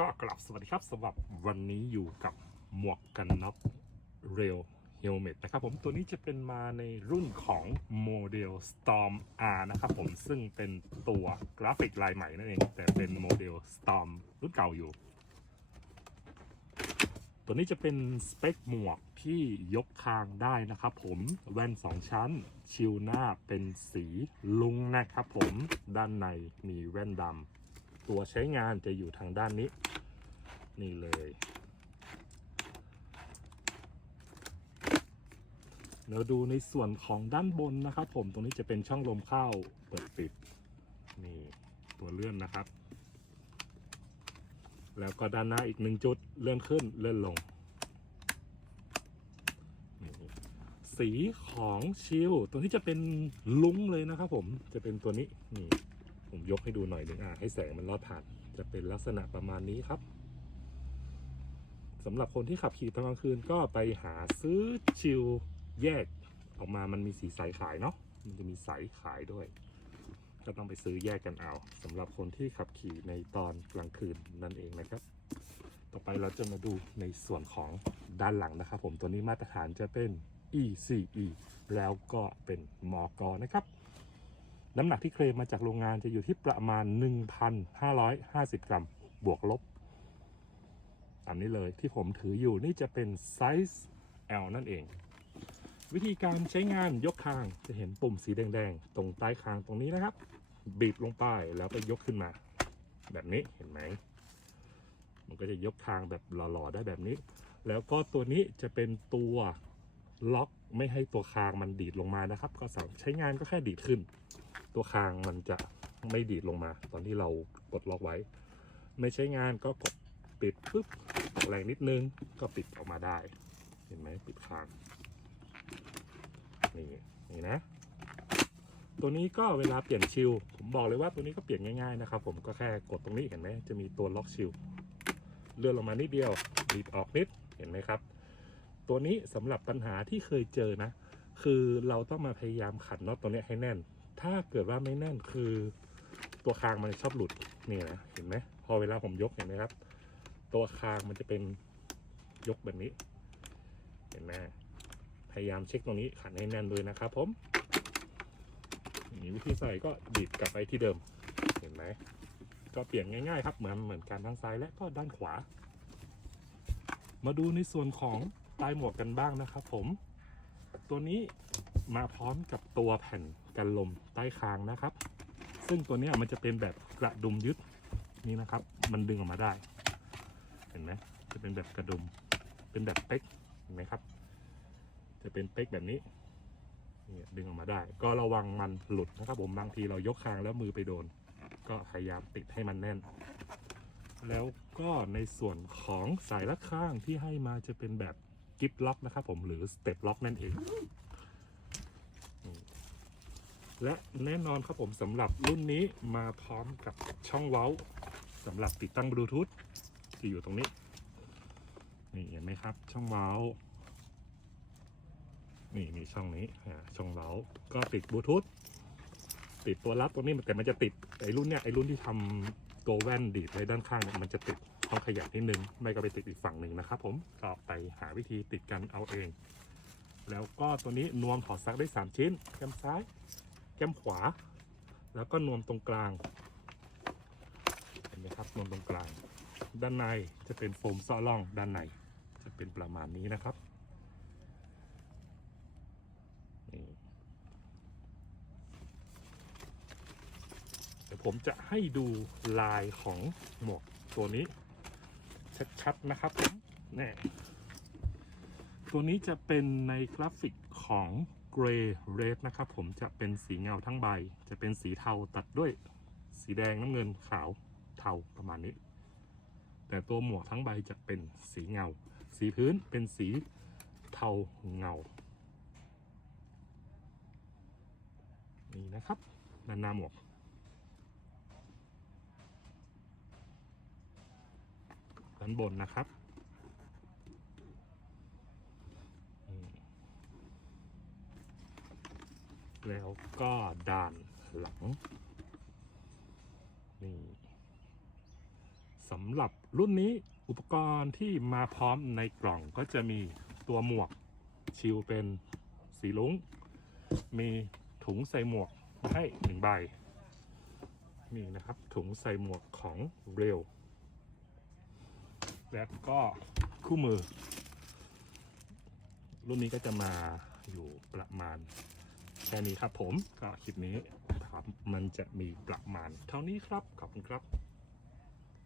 ก็กลับสวัสดีครับสำหรับวันนี้อยู่กับหมวกกันน็อกเรลเฮลเมตนะครับผมตัวนี้จะเป็นมาในรุ่นของโมเดล Storm R นะครับผมซึ่งเป็นตัวกราฟิกลายใหม่นั่นเอง แต่เป็นโมเดล Storm รุ่นเก่าอยู่ ตัวนี้จะเป็นสเปคหมวกที่ยกคางได้นะครับผมแว่น 2 ชั้น ชิลหน้าเป็นสีลุงนะครับผมด้านในมีแว่นดำ ตัวใช้งานจะอยู่ทางด้านนี้ นี่เลยเดี๋ยวดูในส่วนของด้านบนนะครับ ผมตรงนี้จะเป็นช่องลมเข้าเปิดปิด นี่ตัวเลื่อนนะครับ แล้วก็ด้านหน้าอีกหนึ่งจุดเลื่อนขึ้นเลื่อนลงสีของชิลตัวนี้จะเป็นลุ้งเลยนะครับผมจะเป็นตัวนี้นี่ ผมยกให้ดูหน่อยหนึ่งอะให้แสงมันลอดผ่าน จะเป็นลักษณะประมาณนี้ครับสำหรับคนที่ขับขี่ตอนกลางคืนก็ไปหาซื้อชิลแยกออกมามันมีสีใสขายเนาะมันจะมีใสขายด้วย ก็ต้องไปซื้อแยกกันเอาสำหรับคนที่ขับขี่ในตอนกลางคืนนั่นเองนะครับ ต่อไปเราจะมาดูในส่วนของด้านหลังนะครับ ผมตัวนี้มาตรฐานจะเป็น ECE แล้วก็เป็นมกนะครับ น้ำหนักที่เคลมมาจากโรงงานจะอยู่ที่ประมาณ 1,550 กรัม บวกลบอันนี้เลยที่ผมถืออยู่นี่จะเป็นไซส์ L นั่นเอง วิธีการใช้งานยกคางจะเห็นปุ่มสีแดงๆ ตรงใต้คางตรงนี้นะครับ บีบลงไปแล้วก็ยกขึ้นมา แบบนี้เห็นไหม มันก็จะยกคางแบบหล่อๆได้แบบนี้ แล้วก็ตัวนี้จะเป็นตัว ล็อกไม่ให้ตัวคางมันดีดลงมานะครับ ก็สามใช้งานก็แค่ดีดขึ้น ตัวคางมันจะไม่ดีดลงมา ตอนที่เรากดล็อกไว้ ไม่ใช้งานก็กดปิดปุ๊บแรงนิดนึงก็ปิดออกมาได้ เห็นไหมปิดคางนี่นี่นะ ตัวนี้ก็เวลาเปลี่ยนชิลผมบอกเลยว่าตัวนี้ก็เปลี่ยนง่ายๆนะครับ ผมก็แค่กดตรงนี้เห็นไหมจะมีตัวล็อกชิลเลื่อนลงมานิดเดียวบีบออกนิดเห็นไหมครับ ตัวนี้สำหรับปัญหาที่เคยเจอนะ คือเราต้องมาพยายามขันน็อตตัวนี้ให้แน่น ถ้าเกิดว่าไม่แน่นคือตัวคางมันชอบหลุดนี่นะเห็นไหมพอเวลาผมยกเห็นไหมครับ ตัวคางมันจะเป็นยกแบบนี้ เห็นไหมพยายามเช็คตรงนี้ขันให้แน่นด้วยนะครับผมนี่วิธีใส่ก็ดีดกลับไปที่เดิม เห็นไหมก็เปลี่ยนง่าย ๆ ครับเหมือนเหมือนการด้านซ้ายและก็ด้านขวา มาดูในส่วนของ ปลายหมวกกันบ้างนะครับผม ตัวนี้มาพร้อมกับตัวแผ่นกันลมใต้คางนะครับ ซึ่งตัวนี้มันจะเป็นแบบกระดุมยึดนี่นะครับ มันดึงออกมาได้ เห็นไหมจะเป็นแบบกระดุม เป็นแบบเป๊กเห็นไหมครับ จะเป็นเป๊กแบบนี้นี่ดึงออกมาได้ ก็ระวังมันหลุดนะครับ ผมบางทีเรายกคางแล้วมือไปโดน ก็พยายามติดให้มันแน่น แล้วก็ในส่วนของสายรัดข้างที่ให้มาจะเป็นแบบ กิฟล็อกนะครับผมหรือสเต็ปล็อกนั่นเอง และแน่นอนครับผมสำหรับรุ่นนี้มาพร้อมกับช่องเว้าสำหรับติดตั้งบลูทูธที่อยู่ตรงนี้ นี่เห็นไหมครับ ช่องเว้านี่มีช่องนี้ช่องเล้าก็ติดบลูทูธติดตัวรับตรงนี้แต่มันจะติดไอ้รุ่นเนี้ยไอ้รุ่นที่ทำตัวแว่นดีดไว้ด้านข้างเนี่ยมันจะติด ต้องขยับนิดนึง ไม่ก็ไปติดอีกฝั่งหนึ่งนะครับผมก็ไปหาวิธีติดกันเอาเอง แล้วก็ตัวนี้นวมถอดซักได้ 3 ชิ้น แก้มซ้าย แก้มขวา แล้วก็นวมตรงกลาง เห็นไหมครับ นวมตรงกลาง ด้านในจะเป็นโฟมซ้อล่อง ด้านในจะเป็นประมาณนี้นะครับนี่เดี๋ยวผมจะให้ดูลายของหมวกตัวนี้ ชัดๆนะครับผมแน่ตัวนี้จะเป็นในกราฟิกของ Gray Red นะครับผมจะเป็นสีเงาทั้งใบ จะเป็นสีเทาตัดด้วยสีแดงน้ำเงินขาวเทาประมาณนี้ แต่ตัวหมวกทั้งใบจะเป็นสีเงา สีพื้นเป็นสีเทาเงา นี่นะครับด้านหน้าหมวก ด้านบนนะครับแล้วก็ด้านหลังนี่สำหรับรุ่นนี้อุปกรณ์ที่มาพร้อมในกล่องก็จะมีตัวหมวกชิลเป็นสีลุ้งมีถุงใส่หมวกให้หนึ่งใบนี่นะครับถุงใส่หมวกของเรล และก็คู่มือ รุ่นนี้ก็จะมาอยู่ประมาณแค่นี้ครับผมก็คลิปนี้ครับมันจะมีประมาณเท่านี้ครับ ขอบคุณครับ